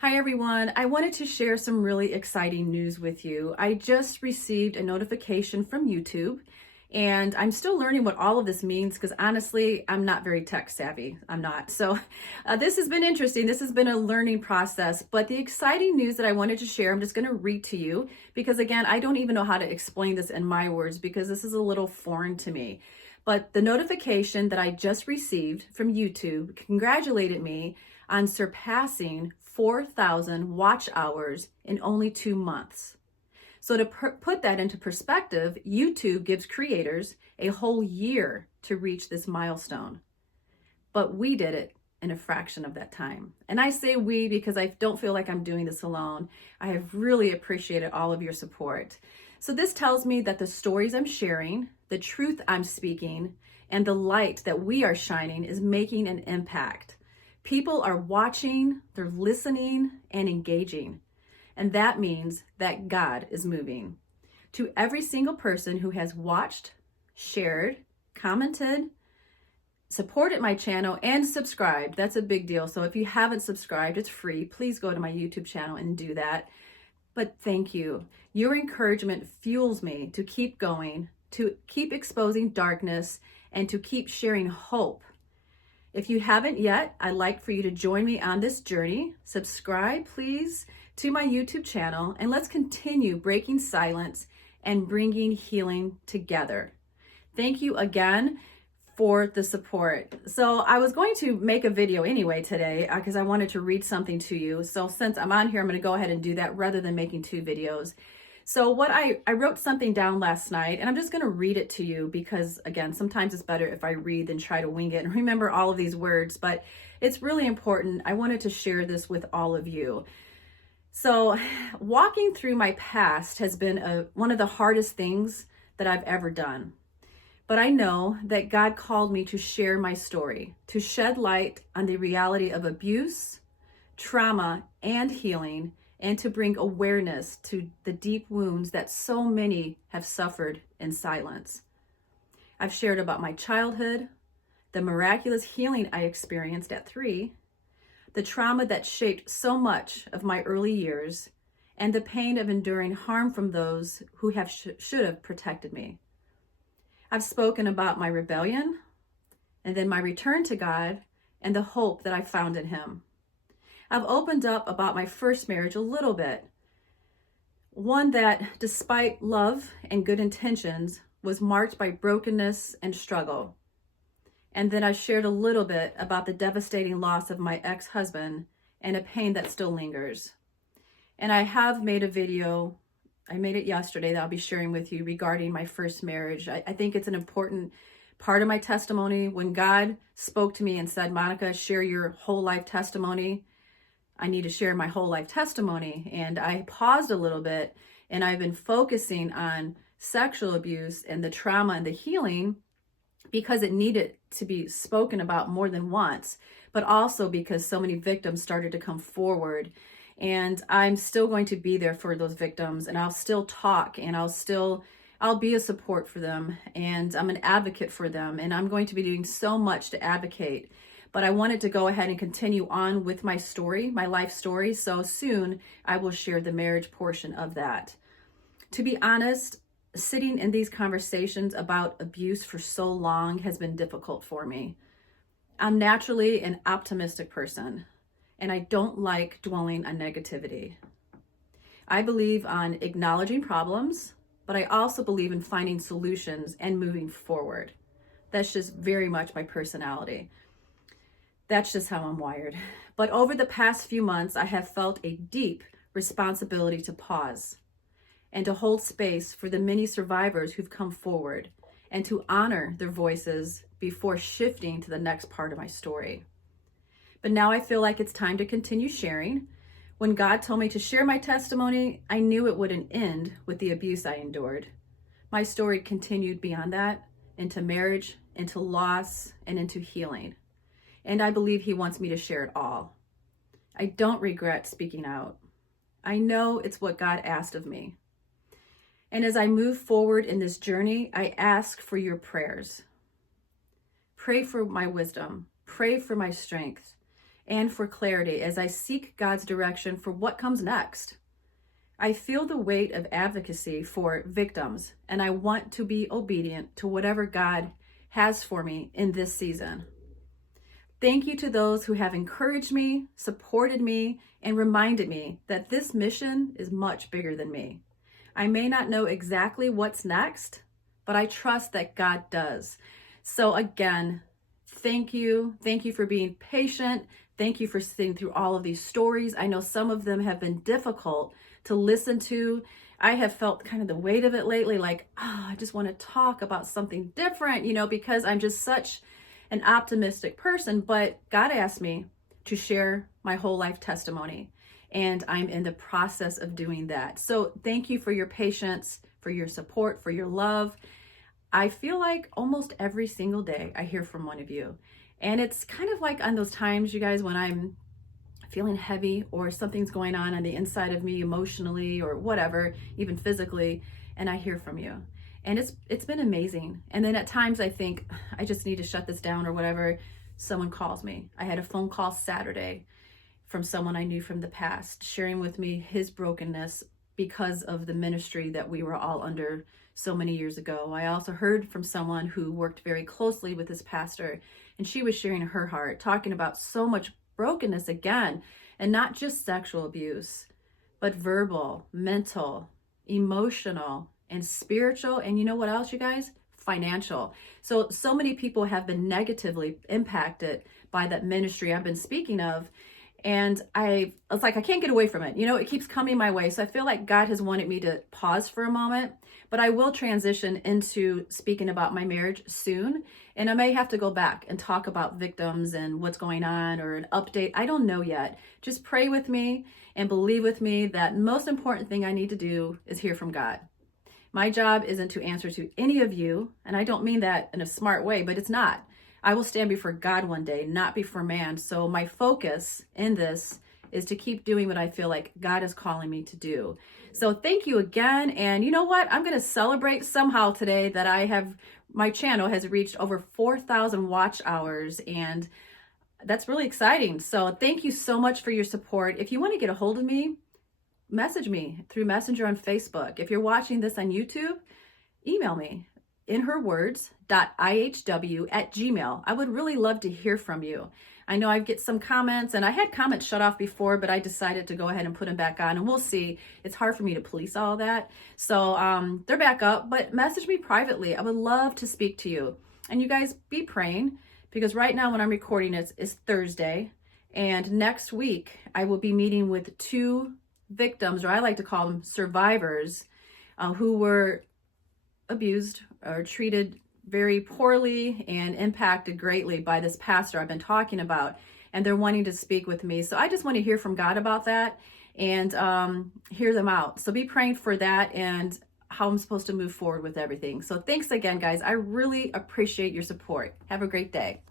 Hi everyone, I wanted to share some really exciting news with you. I just received a notification from YouTube and I'm still learning what all of this means because honestly, I'm not very tech savvy. I'm not. This has been interesting. This has been a learning process, but the exciting news that I wanted to share, I'm just going to read to you because again, I don't even know how to explain this in my words because this is a little foreign to me. But the notification that I just received from YouTube congratulated me on surpassing 4,000 watch hours in only 2 months. So to put that into perspective, YouTube gives creators a whole year to reach this milestone. But we did it in a fraction of that time. And I say we because I don't feel like I'm doing this alone. I have really appreciated all of your support. So this tells me that the stories I'm sharing, the truth I'm speaking, and the light that we are shining is making an impact. People are watching, they're listening, and engaging. And that means that God is moving. To every single person who has watched, shared, commented, supported my channel, and subscribed, that's a big deal. So if you haven't subscribed, it's free. Please go to my YouTube channel and do that. But thank you. Your encouragement fuels me to keep going, to keep exposing darkness, and to keep sharing hope. If you haven't yet, I'd like for you to join me on this journey. Subscribe, please, to my YouTube channel, and let's continue breaking silence and bringing healing together. Thank you again for the support. So I was going to make a video anyway today because I wanted to read something to you. So since I'm on here, I'm going to go ahead and do that rather than making two videos. So what I wrote something down last night, and I'm just going to read it to you because, again, sometimes it's better if I read than try to wing it and remember all of these words, but it's really important. I wanted to share this with all of you. So walking through my past has been one of the hardest things that I've ever done. But I know that God called me to share my story, to shed light on the reality of abuse, trauma, and healing, and to bring awareness to the deep wounds that so many have suffered in silence. I've shared about my childhood, the miraculous healing I experienced at 3, the trauma that shaped so much of my early years, and the pain of enduring harm from those who should have protected me. I've spoken about my rebellion, and then my return to God, and the hope that I found in Him. I've opened up about my first marriage a little bit, one that, despite love and good intentions, was marked by brokenness and struggle. And then I shared a little bit about the devastating loss of my ex-husband and a pain that still lingers. And I have made a video, I made it yesterday, that I'll be sharing with you regarding my first marriage. I think it's an important part of my testimony. When God spoke to me and said, Monica, share your whole life testimony, I need to share my whole life testimony. And I paused a little bit and I've been focusing on sexual abuse and the trauma and the healing because it needed to be spoken about more than once, but also because so many victims started to come forward. And I'm still going to be there for those victims, and I'll still talk, and I'll be a support for them, and I'm an advocate for them, and I'm going to be doing so much to advocate. But I wanted to go ahead and continue on with my story, my life story. So soon I will share the marriage portion of that. To be honest, sitting in these conversations about abuse for so long has been difficult for me. I'm naturally an optimistic person, and I don't like dwelling on negativity. I believe on acknowledging problems, but I also believe in finding solutions and moving forward. That's just very much my personality. That's just how I'm wired. But over the past few months, I have felt a deep responsibility to pause and to hold space for the many survivors who've come forward and to honor their voices before shifting to the next part of my story. But now I feel like it's time to continue sharing. When God told me to share my testimony, I knew it wouldn't end with the abuse I endured. My story continued beyond that, into marriage, into loss, and into healing. And I believe He wants me to share it all. I don't regret speaking out. I know it's what God asked of me. And as I move forward in this journey, I ask for your prayers. Pray for my wisdom. Pray for my strength. and for clarity as I seek God's direction for what comes next. I feel the weight of advocacy for victims, and I want to be obedient to whatever God has for me in this season. Thank you to those who have encouraged me, supported me, and reminded me that this mission is much bigger than me. I may not know exactly what's next, but I trust that God does. So again, thank you. Thank you for being patient. Thank you for sitting through all of these stories. I know some of them have been difficult to listen to. I have felt kind of the weight of it lately, like, I just want to talk about something different, because I'm just such an optimistic person. But God asked me to share my whole life testimony, and I'm in the process of doing that. So thank you for your patience, for your support, for your love. I feel like almost every single day I hear from one of you. And it's kind of like on those times, you guys, when I'm feeling heavy or something's going on the inside of me emotionally or whatever, even physically, and I hear from you. And it's been amazing. And then at times I think I just need to shut this down or whatever. Someone calls me. I had a phone call Saturday from someone I knew from the past, sharing with me his brokenness because of the ministry that we were all under so many years ago. I also heard from someone who worked very closely with this pastor, and she was sharing her heart, talking about so much brokenness again, and not just sexual abuse, but verbal, mental, emotional, and spiritual. And you know what else, you guys? Financial. So many people have been negatively impacted by that ministry I've been speaking of. And it's like I can't get away from it. It keeps coming my way. So I feel like God has wanted me to pause for a moment, but I will transition into speaking about my marriage soon. And I may have to go back and talk about victims and what's going on or an update. I don't know yet. Just pray with me and believe with me that the most important thing I need to do is hear from God. My job isn't to answer to any of you. And I don't mean that in a smart way, but it's not. I will stand before God one day, not before man. So my focus in this is to keep doing what I feel like God is calling me to do. So thank you again. And you know what? I'm going to celebrate somehow today that my channel has reached over 4,000 watch hours, and that's really exciting. So thank you so much for your support. If you want to get a hold of me, message me through Messenger on Facebook. If you're watching this on YouTube, email me. In her words, .ihw@gmail. I would really love to hear from you. I know I get some comments, and I had comments shut off before, but I decided to go ahead and put them back on, and we'll see. It's hard for me to police all that. So they're back up, but message me privately. I would love to speak to you. And you guys be praying, because right now when I'm recording it is Thursday, and next week I will be meeting with two victims, or I like to call them survivors, who were abused or treated very poorly and impacted greatly by this pastor I've been talking about, and they're wanting to speak with me. So I just want to hear from God about that and hear them out. So be praying for that and how I'm supposed to move forward with everything. So thanks again, guys. I really appreciate your support. Have a great day.